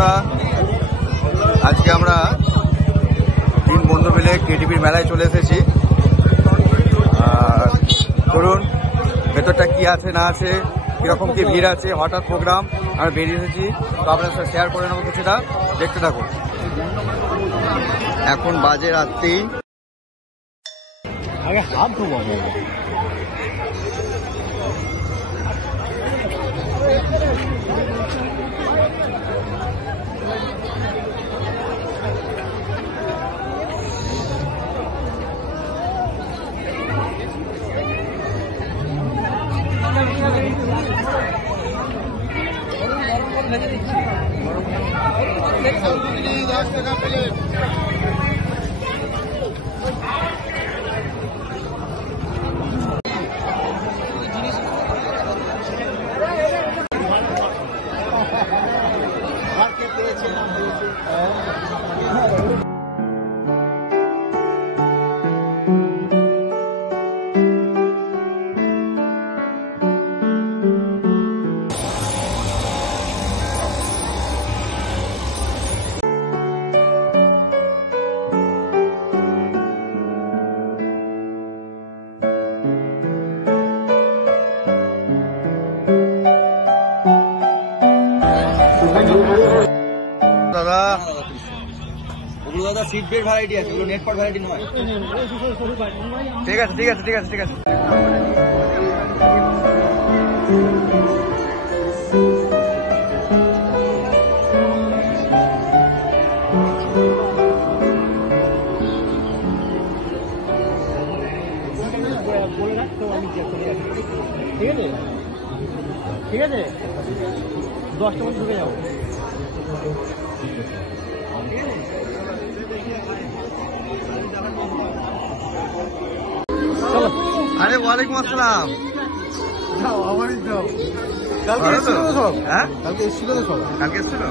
বন্ধুরা, আজকে আমরা 3 বন্ধু মিলে কেটিভির মেলায় চলে এসেছি। ধরুন ভেতরটা কি আছে না আছে, কিরকম কি ভিড় আছে, হঠাৎ প্রোগ্রাম আমরা বেরিয়ে এসেছি, তো আপনার সাথে শেয়ার করে নেবো কিছুটা, দেখতে থাকুন। এখন বাজে রাত্রি আগে হাত ধোবো। দাদা, ওগুলো দাদা সিট বেল্ট ভ্যারাইটি আছে, ওগুলো নেট পট ভ্যারাইটি নয়। ঠিক আছে ঠিক আছে ঠিক আছে ঠিক আছে। ঠিক আছে 10টা মধ্যে ঢুকে যাবো। আরে ওয়ালাইকুম আসসালাম। আমারই তো কালকে এসেছিল তো সব? হ্যাঁ কালকে এসেছিল তো সব। কালকে এসেছিল?